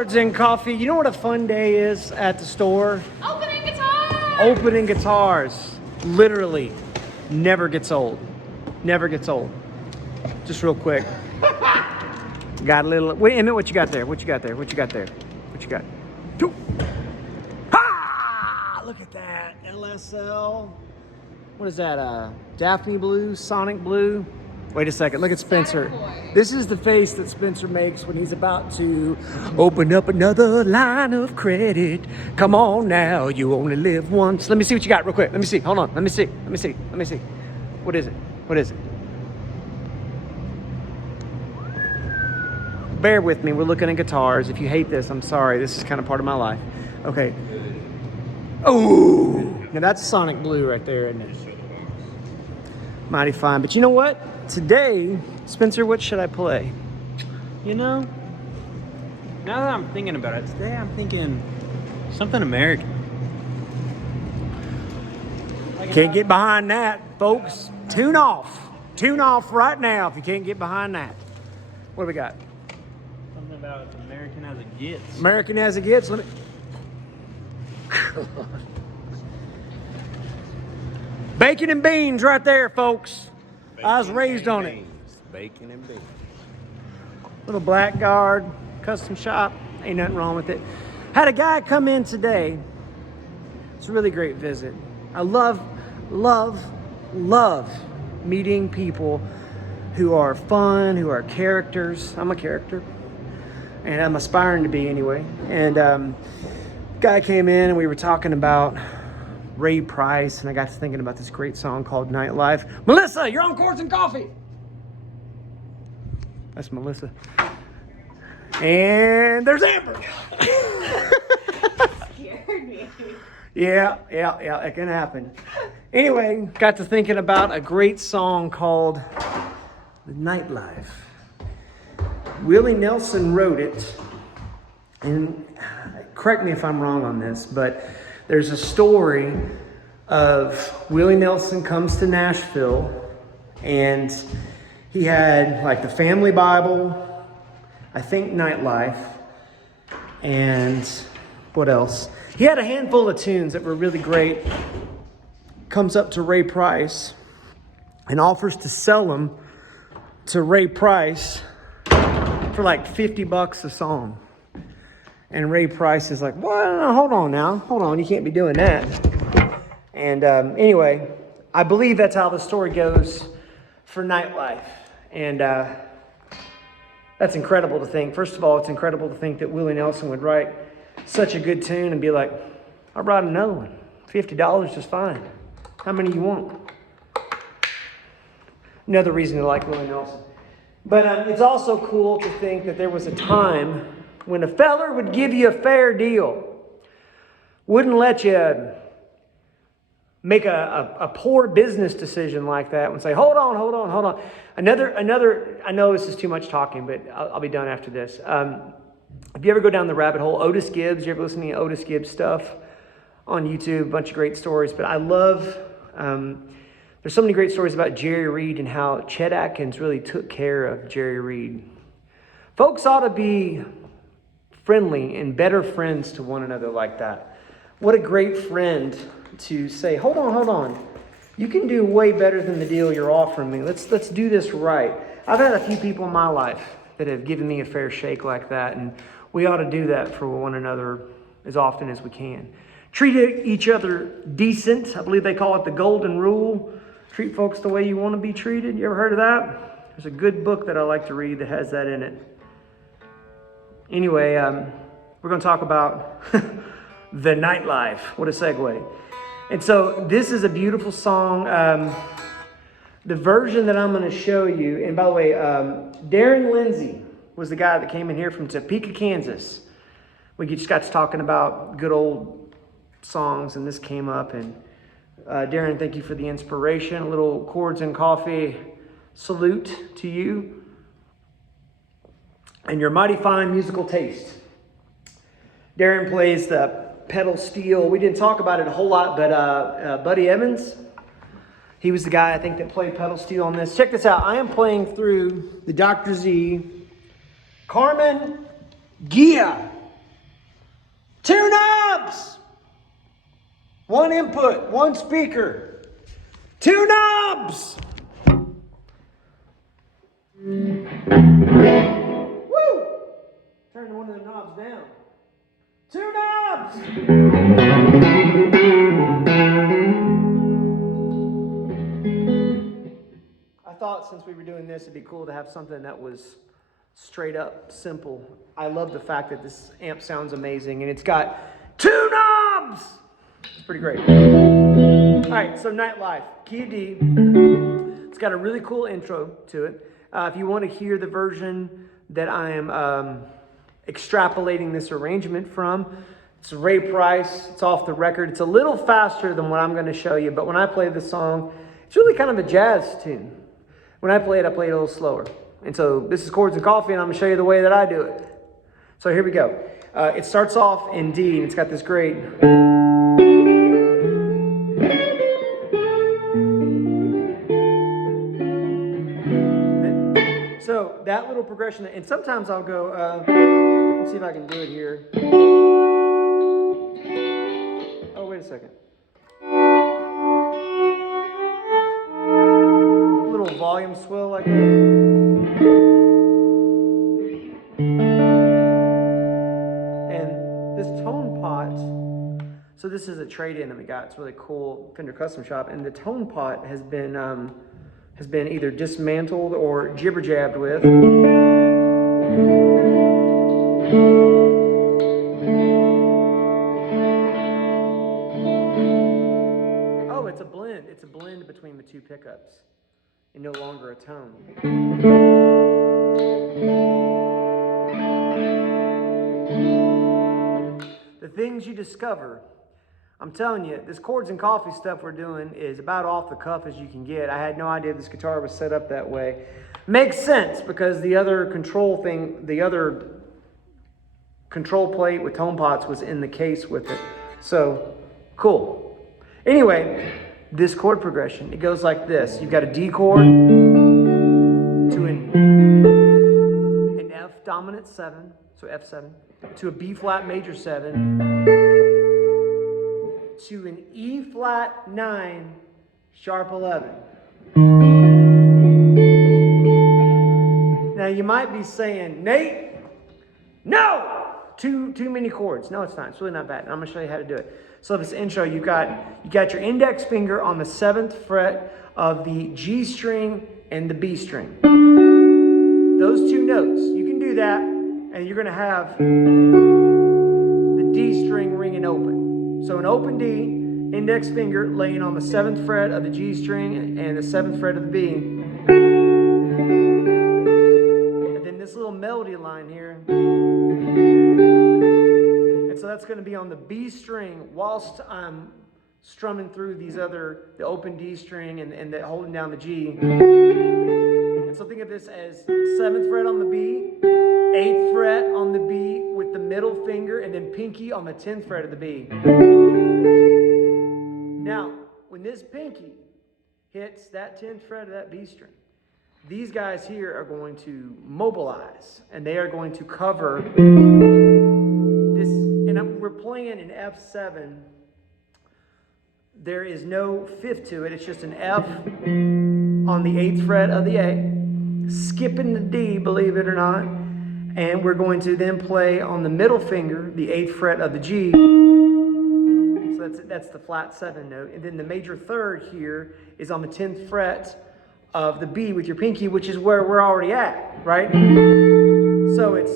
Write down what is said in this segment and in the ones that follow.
Chords and Coffee. You know what a fun day is at the store? Opening guitars! Opening guitars. Literally never gets old. Never gets old. Just real quick. Got a little... Wait a minute, what you got there? What you got there? What you got there? What you got? Two. Ha! Look at that. LSL. What is that? Daphne Blue? Sonic Blue? Wait a second. Look at Spencer. This is the face that Spencer makes when he's about to open up another line of credit. Come on now. You only live once. Let me see what you got real quick. Let me see. Hold on. Let me see. Let me see. Let me see. What is it? What is it? Bear with me. We're looking at guitars. If you hate this, I'm sorry. This is kind of part of my life. Okay. Oh, now that's Sonic Blue right there, isn't it? Mighty fine. But you know what? Today, Spencer, what should I play? You know, now that I'm thinking about it, today I'm thinking something American. Can't get behind that, folks. Tune off. Tune off right now if you can't get behind that. What do we got? Something about American as it gets. American as it gets. Let me... Bacon and beans right there, folks. I was raised on it. Bacon and beans. Little Blackguard, custom shop. Ain't nothing wrong with it. Had a guy come in today. It's a really great visit. I love meeting people who are fun, who are characters. I'm a character. And I'm aspiring to be anyway. And guy came in and we were talking about Ray Price, and I got to thinking about this great song called Nightlife. Melissa, you're on Chords and Coffee. That's Melissa. And there's Amber. Scared me. Yeah, it can happen. Anyway, got to thinking about a great song called Nightlife. Willie Nelson wrote it, and correct me if I'm wrong on this, but there's a story of Willie Nelson comes to Nashville, and he had like the family Bible, I think Nightlife, and what else? He had a handful of tunes that were really great. Comes up to Ray Price and offers to sell them to Ray Price for like $50 a song. And Ray Price is like, well, hold on now. Hold on, you can't be doing that. And anyway, I believe that's how the story goes for Nightlife. And that's incredible to think. First of all, it's incredible to think that Willie Nelson would write such a good tune and be like, I'll write another one. $50 is fine. How many you want? Another reason to like Willie Nelson. But it's also cool to think that there was a time when a feller would give you a fair deal, wouldn't let you make a poor business decision like that and say, hold on. Another, I know this is too much talking, but I'll be done after this. If you ever go down the rabbit hole, Otis Gibbs, you ever listen to Otis Gibbs stuff on YouTube, a bunch of great stories, but I love, there's so many great stories about Jerry Reed and how Chet Atkins really took care of Jerry Reed. Folks ought to be friendly and better friends to one another like that. What a great friend to say, hold on. You can do way better than the deal you're offering me. Let's do this right. I've had a few people in my life that have given me a fair shake like that, and we ought to do that for one another as often as we can. Treat each other decent. I believe they call it the golden rule. Treat folks the way you want to be treated. You ever heard of that? There's a good book that I like to read that has that in it. Anyway, we're going to talk about the Nightlife. What a segue. And so this is a beautiful song. The version that I'm going to show you, and by the way, Darren Lindsay was the guy that came in here from Topeka, Kansas. We just got to talking about good old songs, and this came up. And Darren, thank you for the inspiration. A little Chords and Coffee salute to you and your mighty fine musical taste. Darren plays the pedal steel. We didn't talk about it a whole lot, but Buddy Evans, he was the guy I think that played pedal steel on this. Check this out. I am playing through the Dr. Z Carmen Gia 2 knobs. 1 input, 1 speaker. 2 knobs. Woo! Turn one of the knobs down. 2 knobs. I thought since we were doing this, it'd be cool to have something that was straight up simple. I love the fact that this amp sounds amazing and it's got 2 knobs. It's pretty great. All right, so Nightlife, key D. It's got a really cool intro to it. If you want to hear the version that I am extrapolating this arrangement from, it's Ray Price. It's off the record. It's a little faster than what I'm going to show you, but when I play the song, it's really kind of a jazz tune. When I play it a little slower. And so this is Chords and Coffee, and I'm going to show you the way that I do it. So here we go. It starts off in D, and it's got this great... So that little progression, and sometimes I'll go, let's see if I can do it here. Oh, wait a second. A little volume swell like that. And this tone pot, so this is a trade-in that we got. It's really cool, Fender Custom Shop, and the tone pot has been either dismantled or jibber-jabbed with. Oh, it's a blend. It's a blend between the 2 pickups and no longer a tone. The things you discover. I'm telling you, this Chords and Coffee stuff we're doing is about off the cuff as you can get. I had no idea this guitar was set up that way. Makes sense because the other control plate with tone pots was in the case with it. So, cool. Anyway, this chord progression, it goes like this. You've got a D chord to an F dominant 7, so F7, to a B flat major 7, to an E flat 9, sharp 11. Now you might be saying, Nate, no, too many chords. No, it's not. It's really not bad. And I'm gonna show you how to do it. So this intro, you got your index finger on the 7th fret of the G string and the B string. Those 2 notes, you can do that, and you're gonna have the D string ringing open. So an open D, index finger laying on the 7th fret of the G string and the 7th fret of the B. And then this little melody line here. And so that's going to be on the B string whilst I'm strumming through the open D string and holding down the G. And so think of this as 7th fret on the B, 8th fret on the B with the middle finger, and then pinky on the 10th fret of the B. Now, when this pinky hits that 10th fret of that B string, these guys here are going to mobilize, and they are going to cover this, and we're playing in F7. There is no fifth to it, it's just an F on the 8th fret of the A, skipping the D, believe it or not. And we're going to then play on the middle finger, the 8th fret of the G. So that's the flat 7 note. And then the major third here is on the 10th fret of the B with your pinky, which is where we're already at, right? So it's...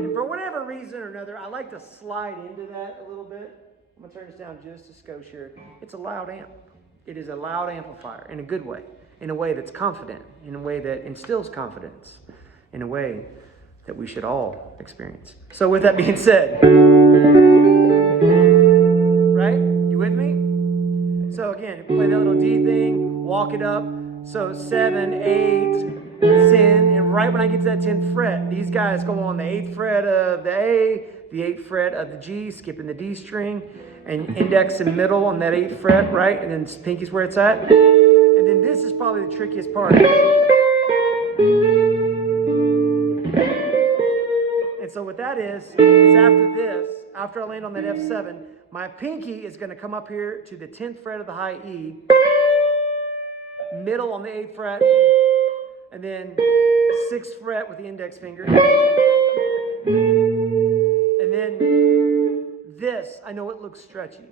And for whatever reason or another, I like to slide into that a little bit. I'm going to turn this down just a skosh here. It's a loud amp. It is a loud amplifier in a good way. In a way that's confident, in a way that instills confidence, in a way that we should all experience. So with that being said, right? You with me? So again, play that little D thing, walk it up. So 7, 8, 10, and right when I get to that 10th fret, these guys go on the 8th fret of the A, the 8th fret of the G, skipping the D string, and index and middle on that 8th fret, right? And then pinky's where it's at. And then this is probably the trickiest part. And And so what that is after this, after I land on that F7, my pinky is going to come up here to the 10th fret of the high E, middle on the 8th fret, and then 6th fret with the index finger. And then this, I know it looks stretchy,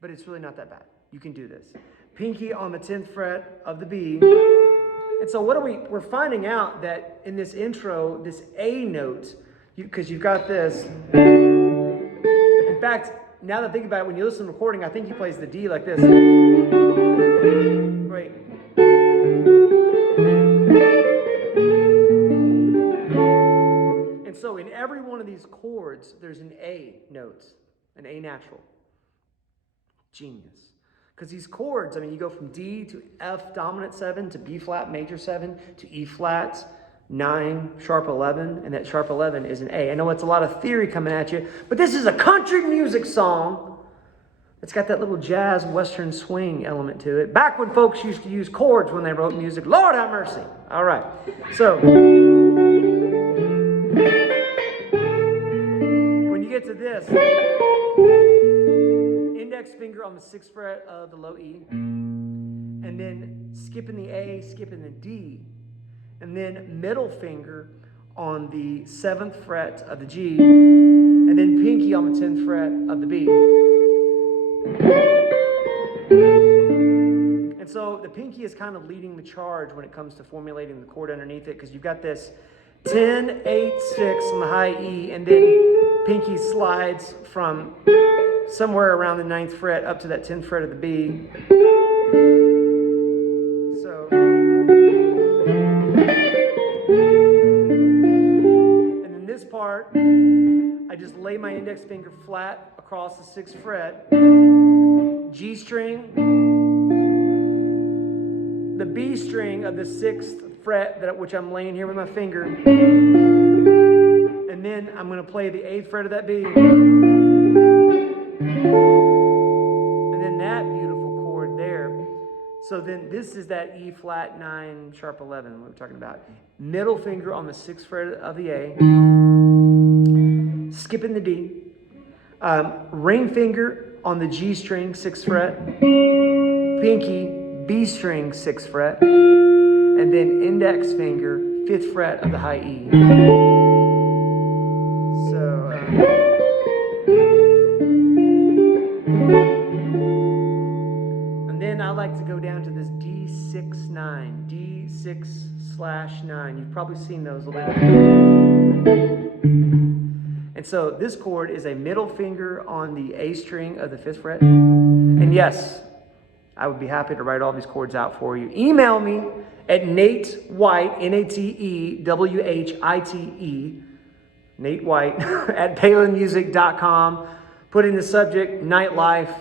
but it's really not that bad. You can do this. Pinky on the 10th fret of the B. And so what are we're finding out that in this intro, this A note, because you've got this. In fact, now that I think about it, when you listen to the recording, I think he plays the D like this. Great. And so in every one of these chords, there's an A note, an A natural. Genius. Because these chords, I mean, you go from D to F dominant 7 to B flat major 7 to E flat 9 sharp 11, and that sharp 11 is an A. I know it's a lot of theory coming at you, but this is a country music song. It's got that little jazz western swing element to it. Back when folks used to use chords when they wrote music. Lord have mercy. All right. So when you get to this, index finger on the 6th fret of the low E, and then skipping the A, skipping the D, and then middle finger on the 7th fret of the G, and then pinky on the 10th fret of the B. And so the pinky is kind of leading the charge when it comes to formulating the chord underneath it, because you've got this 10, 8, 6 on the high E, and then pinky slides from somewhere around the 9th fret up to that 10th fret of the B. So, and in this part, I just lay my index finger flat across the 6th fret, G string, the B string of the 6th fret, which I'm laying here with my finger, and then I'm going to play the 8th fret of that B. And then that beautiful chord there. So then this is that E flat 9 sharp 11 we were talking about. Middle finger on the 6th fret of the A. Skipping the D. Ring finger on the G string 6th fret. Pinky B string 6th fret. And then index finger 5th fret of the high E. So then I like to go down to this D6/9, D6/9. You've probably seen those a little bit. And so this chord is a middle finger on the A string of the 5th fret. And yes, I would be happy to write all these chords out for you. Email me at Nate White, NateWhite, Nate White, at palenmusic.com. Put in the subject, Nightlife,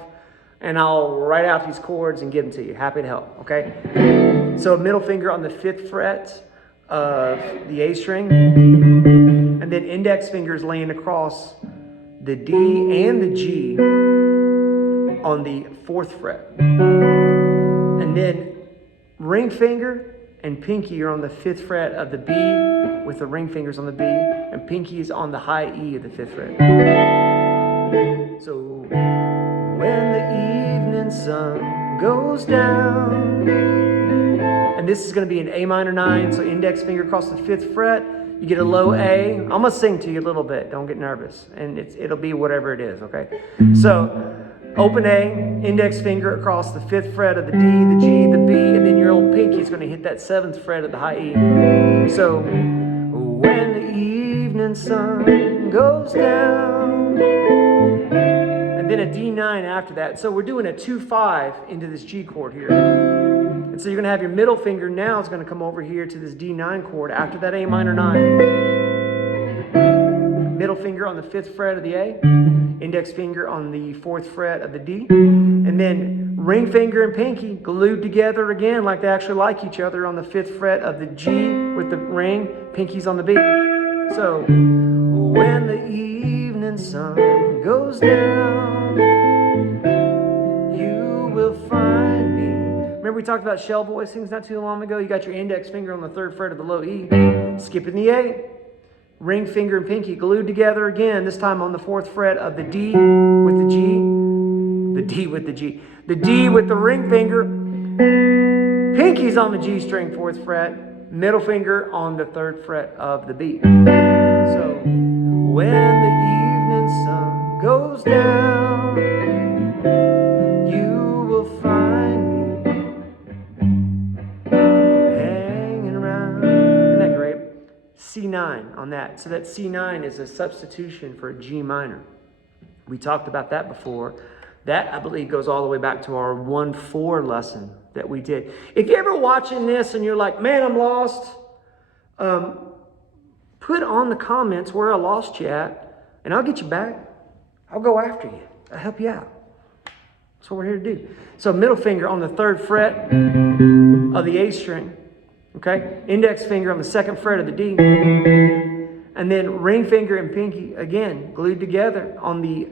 and I'll write out these chords and give them to you. Happy to help, okay? So middle finger on the 5th fret of the A string, and then index fingers laying across the D and the G on the 4th fret. And then ring finger and pinky are on the 5th fret of the B with the ring fingers on the B, and pinky is on the high E of the 5th fret. So when the evening sun goes down, and this is going to be an A minor 9, so index finger across the 5th fret, you get a low A. I'm going to sing to you a little bit, don't get nervous, and it'll be whatever it is, okay? So open A, index finger across the 5th fret of the D, the G, the B, and then your old pinky is going to hit that 7th fret of the high E. So when the evening sun goes down, and then a D9 after that. So we're doing a 2-5 into this G chord here. And so you're going to have your middle finger now is going to come over here to this D9 chord after that A minor 9. Middle finger on the 5th fret of the A. Index finger on the 4th fret of the D. And then ring finger and pinky glued together again like they actually like each other on the 5th fret of the G with the ring. Pinky's on the B. So when the evening sun goes down, you will find me. Remember we talked about shell voicings not too long ago? You got your index finger on the 3rd fret of the low E, skipping the A, ring finger and pinky glued together again, this time on the 4th fret of the D with the G, the D with the G, the D with the ring finger, pinky's on the G string 4th fret, middle finger on the 3rd fret of the B. So, when the evening sun goes down, you will find me hanging around. Isn't that great? C9 on that. So that C9 is a substitution for a G minor. We talked about that before. That, I believe, goes all the way back to our 1-4 lesson that we did. If you're ever watching this and you're like, man, I'm lost, put on the comments where I lost you at, and I'll get you back. I'll go after you. I'll help you out. That's what we're here to do. So middle finger on the 3rd fret of the A string. Okay? Index finger on the 2nd fret of the D. And then ring finger and pinky, again, glued together. On the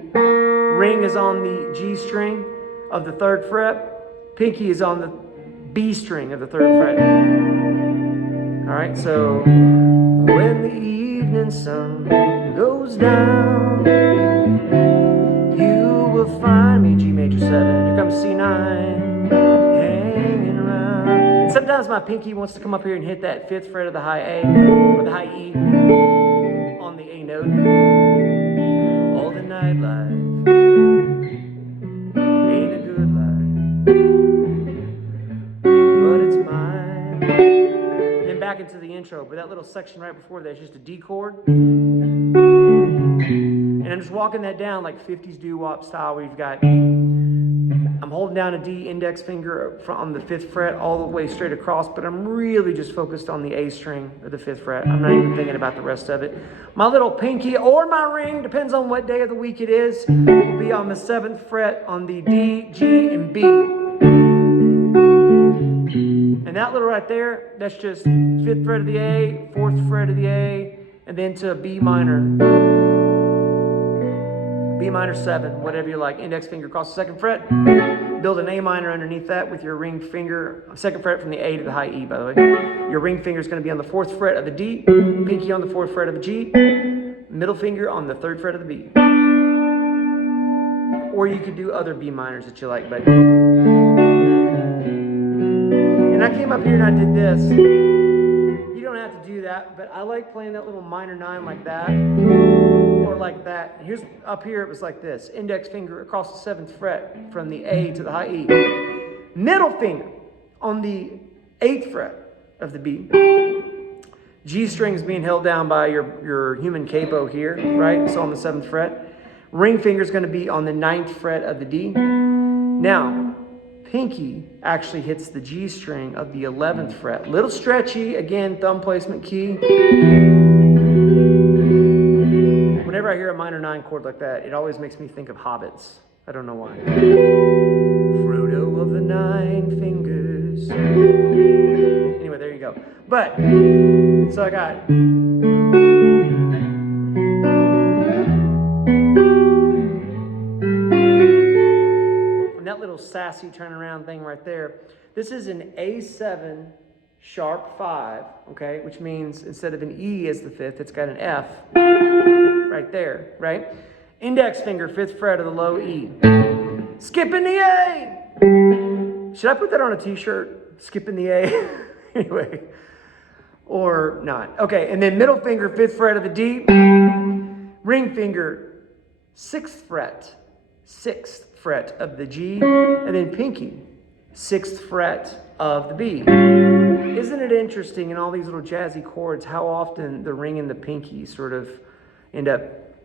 ring is on the G string of the 3rd fret. Pinky is on the B string of the 3rd fret. All right, so when the evening sun goes down, you will find me, G major 7. Here comes C9, hanging around. And sometimes my pinky wants to come up here and hit that 5th fret of the high A, or the high E, on the A note. All the nightlife ain't a good life, but it's mine. And then back into the intro, but that little section right before that is just a D chord. And I'm just walking that down like 50s doo-wop style. We've got, I'm holding down a D index finger on the 5th fret all the way straight across, but I'm really just focused on the A string of the 5th fret. I'm not even thinking about the rest of it. My little pinky or my ring, depends on what day of the week it is, will be on the 7th fret on the D, G, and B. And that little right there, that's just 5th fret of the A, 4th fret of the A, and then to B minor. B minor 7, whatever you like. Index finger across the 2nd fret. Build an A minor underneath that with your ring finger. 2nd fret from the A to the high E, by the way. Your ring finger is going to be on the 4th fret of the D. Pinky on the 4th fret of the G. Middle finger on the 3rd fret of the B. Or you could do other B minors that you like. But and I came up here and I did this. You don't have to do that, but I like playing that little minor 9 like that. Or like that. Here's up here it was like this. Index finger across the 7th fret from the A to the high E. Middle finger on the 8th fret of the B. G string is being held down by your human capo here, right? So on the 7th fret. Ring finger is going to be on the 9th fret of the D. Now, pinky actually hits the G string of the 11th fret. Little stretchy, again, thumb placement key. Whenever I hear a minor 9 chord like that, it always makes me think of hobbits. I don't know why. Frodo of the 9 fingers. Anyway, there you go. But, so I got... From that little sassy turnaround thing right there, this is an A7 sharp 5, okay? Which means instead of an E as the 5th, it's got an F. Right there, right? Index finger, 5th fret of the low E. Skipping the A! Should I put that on a t-shirt? Skipping the A? Anyway. Or not. Okay, and then middle finger, 5th fret of the D. Ring finger, 6th fret. 6th fret of the G. And then pinky, 6th fret of the B. Isn't it interesting in all these little jazzy chords how often the ring and the pinky sort of end up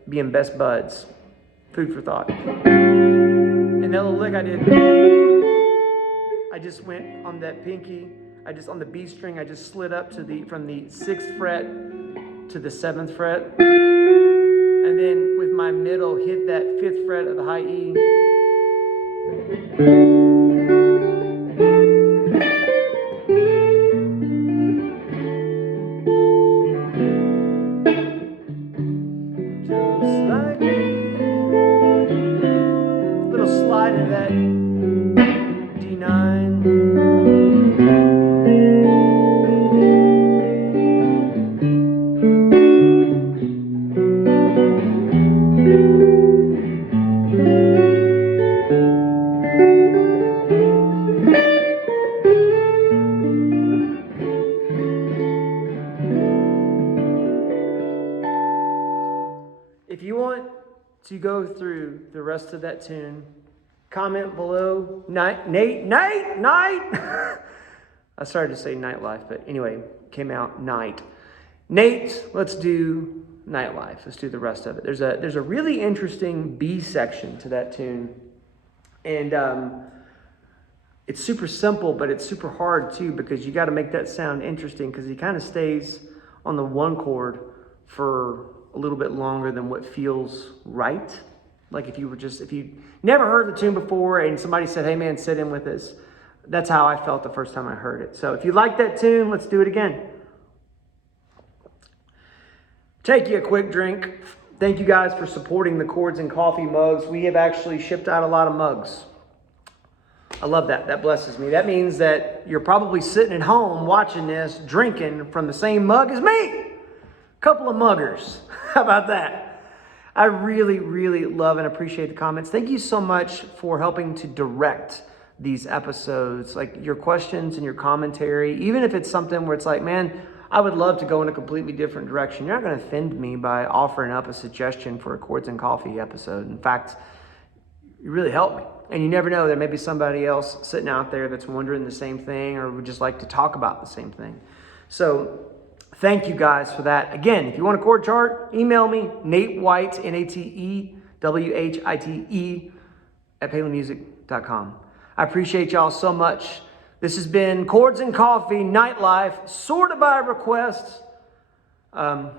being best buds? Food for thought. And that little lick I did, I just went on that pinky, on the B string, I just slid up to from the 6th fret to the 7th fret. And then with my middle, hit that 5th fret of the high E. if you want to go through the rest of that tune, comment below. Nate. I started to say Nightlife, but anyway, came out Night. Nate, let's do Nightlife. Let's do the rest of it. There's a really interesting B section to that tune, and it's super simple, but it's super hard too, because you got to make that sound interesting, because he kind of stays on the one chord for a little bit longer than what feels right. Like if you never heard the tune before and somebody said, hey man, sit in with us. That's how I felt the first time I heard it. So if you like that tune, let's do it again. Take you a quick drink. Thank you guys for supporting the Chords and Coffee mugs. We have actually shipped out a lot of mugs. I love that. That blesses me. That means that you're probably sitting at home watching this, drinking from the same mug as me. Couple of muggers. How about that? I really, really love and appreciate the comments. Thank you so much for helping to direct these episodes. Like your questions and your commentary, even if it's something where it's like, man, I would love to go in a completely different direction. You're not going to offend me by offering up a suggestion for a Chords and Coffee episode. In fact, you really help me. And you never know, there may be somebody else sitting out there that's wondering the same thing or would just like to talk about the same thing. So thank you guys for that. Again, if you want a chord chart, email me, Nate White, NateWhite, @palenmusic.com. I appreciate y'all so much. This has been Chords and Coffee, Nightlife, sort of by request. I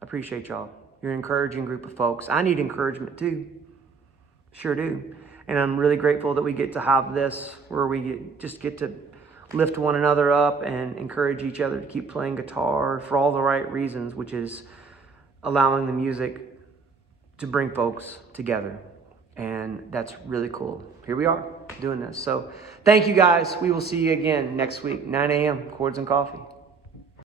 appreciate y'all. You're an encouraging group of folks. I need encouragement too. Sure do. And I'm really grateful that we get to have this where we just get to lift one another up and encourage each other to keep playing guitar for all the right reasons, which is allowing the music to bring folks together. And that's really cool. Here we are doing this. So thank you guys. We will see you again next week, 9 a.m., Chords and Coffee.